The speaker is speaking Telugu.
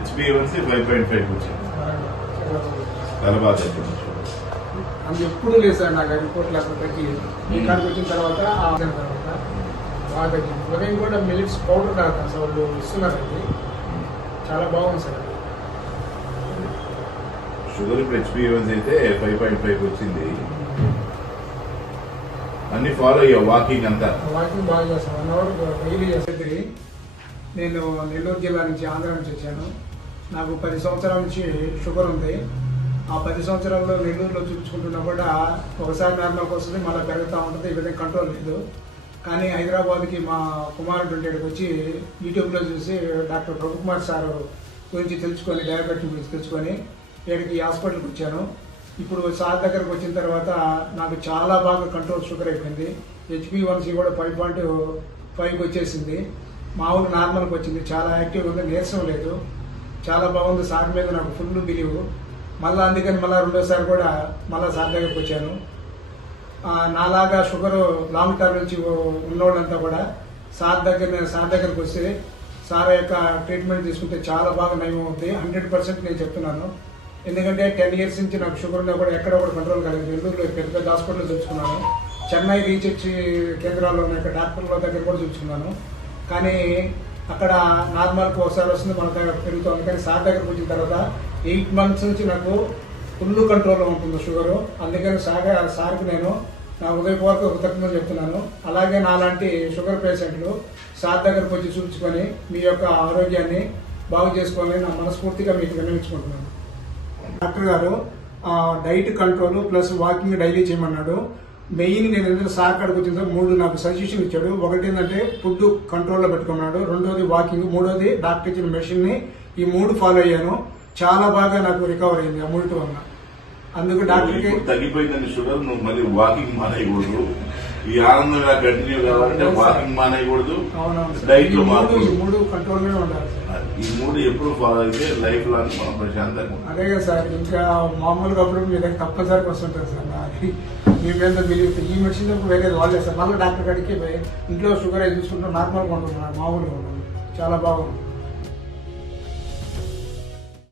హెచ్బిఎవన్సీ 5.5 వచ్చింది. చాలా బాగా చెప్పింది. అది ఎప్పుడు లేదు సార్ నాకు రిపోర్ట్ లేకపోతే ఈ కాడికి వచ్చిన తర్వాత బాగా తగ్గింది. ఉదయం కూడా మిలిట్స్ పౌడర్ తాగుతాను సార్, వాళ్ళు ఇస్తున్నారు. అది చాలా బాగుంది సార్. షుగర్ ఇప్పుడు హెచ్బిఎవన్సీ అయితే 5.5 వచ్చింది. అన్ని ఫాలో అయ్యావు? వాకింగ్ అంతా? వాకింగ్ బాగా చేస్తాను, 1 అవర్ డైలీ చేసేది. నేను నెల్లూరు జిల్లా నుంచి, ఆంధ్ర నుంచి వచ్చాను. నాకు 10 సంవత్సరాల నుంచి షుగర్ ఉంది. ఆ 10 సంవత్సరాల్లో నెల్లూరులో చూపించుకుంటున్నా కూడా ఒకసారి నార్మల్కి వస్తుంది, మళ్ళీ పెరుగుతూ ఉంటుంది. ఈ విధంగా కంట్రోల్ లేదు. కానీ హైదరాబాద్కి మా కుమారుడు ఉండేటికి వచ్చి యూట్యూబ్లో చూసి డాక్టర్ ప్రభుకుమార్ సార్ గురించి తెలుసుకొని, డయాబెటిక్ గురించి తెలుసుకొని ఇక్కడికి హాస్పిటల్కి వచ్చాను. ఇప్పుడు సార్ దగ్గరకు వచ్చిన తర్వాత నాకు చాలా బాగా కంట్రోల్ షుగర్ అయిపోయింది. హెచ్బిఎవన్సీ కూడా 5.5 వచ్చేసింది. మామూలు నార్మల్కి వచ్చింది. చాలా యాక్టివ్గా ఉంది, నీరసం లేదు, చాలా బాగుంది. సార్ మీద నాకు ఫుల్ బిలీవ్. మళ్ళీ అందుకని మళ్ళీ రెండోసారి కూడా మళ్ళీ సార్ దగ్గరకు వచ్చాను. నాలాగా షుగర్ లాంగ్ టర్మ్ నుంచి ఉన్నోళ్ళంతా కూడా సార్ దగ్గరకు వస్తే సార్ యొక్క ట్రీట్మెంట్ తీసుకుంటే చాలా బాగా నయం అవుతుంది. 100% నేను చెప్తున్నాను. ఎందుకంటే 10 ఇయర్స్ నుంచి నాకు షుగర్ ఉన్నా కూడా ఎక్కడ కూడా కంట్రోల్ కాలేదు. నెల్లూరులో పెద్ద పెద్ద హాస్పిటల్లో చూసుకున్నాను. చెన్నై రీసెర్చ్ కేంద్రాల్లో ఉన్న డాక్టర్ల దగ్గర కూడా చూసుకున్నాను. కానీ అక్కడ నార్మల్కి ఒకసారి వస్తుంది, మన దగ్గర పెరుగుతుంది. కానీ సార్ దగ్గరకు వచ్చిన తర్వాత 8 months నుంచి నాకు ఫుల్ కంట్రోల్లో ఉంటుంది షుగరు. అందుకని సార్కి నేను నా హృదయపూర్వక కృతజ్ఞతలు చెప్తున్నాను. అలాగే నాలాంటి షుగర్ పేషెంట్లు సార్ దగ్గరకు వచ్చి చూపించుకొని మీ యొక్క ఆరోగ్యాన్ని బాగు చేసుకోవాలని నా మనస్ఫూర్తిగా మీకు విన్నవించుకుంటున్నాను. డాక్టర్ గారు diet control plus walking daily చేయమన్నాడు. మెయిన్ నేను ఎందుకంటే సార్ కాడికి వచ్చిన తర్వాత 3 నాకు సజెషన్ ఇచ్చాడు. ఒకటి ఏంటంటే ఫుడ్ కంట్రోల్లో పెట్టుకున్నాడు, రెండోది వాకింగ్, మూడోది డాక్టర్ ఇచ్చిన మెషిన్ని. ఈ 3 ఫాలో అయ్యాను. చాలా బాగా నాకు రికవర్ అయింది ఆ 3 వల్ల. అందుకు డాక్టర్కి తగ్గిపోయిందండి షుగర్. నువ్వు మళ్ళీ వాకింగ్ మానేయకూడదు. ఈ ఆనందం ఇలా కంటిన్యూ కావాలంటే వాకింగ్ మానేయకూడదు, డైట్ లో మార్పు. 3 కంట్రోల్లోనే ఉండాలి సార్. ఈ 3 ఎప్పుడు ఫాలో అయితే లైఫ్ లాంగ్ మనం ప్రశాంతంగా. అదే కదా సార్. ఇంకా మామూలుగా అప్పుడు మీ దగ్గర తప్పనిసరిగా వస్తుంటారు సార్. మీ మీద బిలీవ్. ఈ మెడిసిన్ వేరే వాళ్ళే సార్. మళ్ళీ డాక్టర్ కాడికి ఇంట్లో షుగర్ అయి చూసుకుంటే నార్మల్గా ఉంటుంది, మామూలుగా ఉంటుంది. చాలా బాగుంది.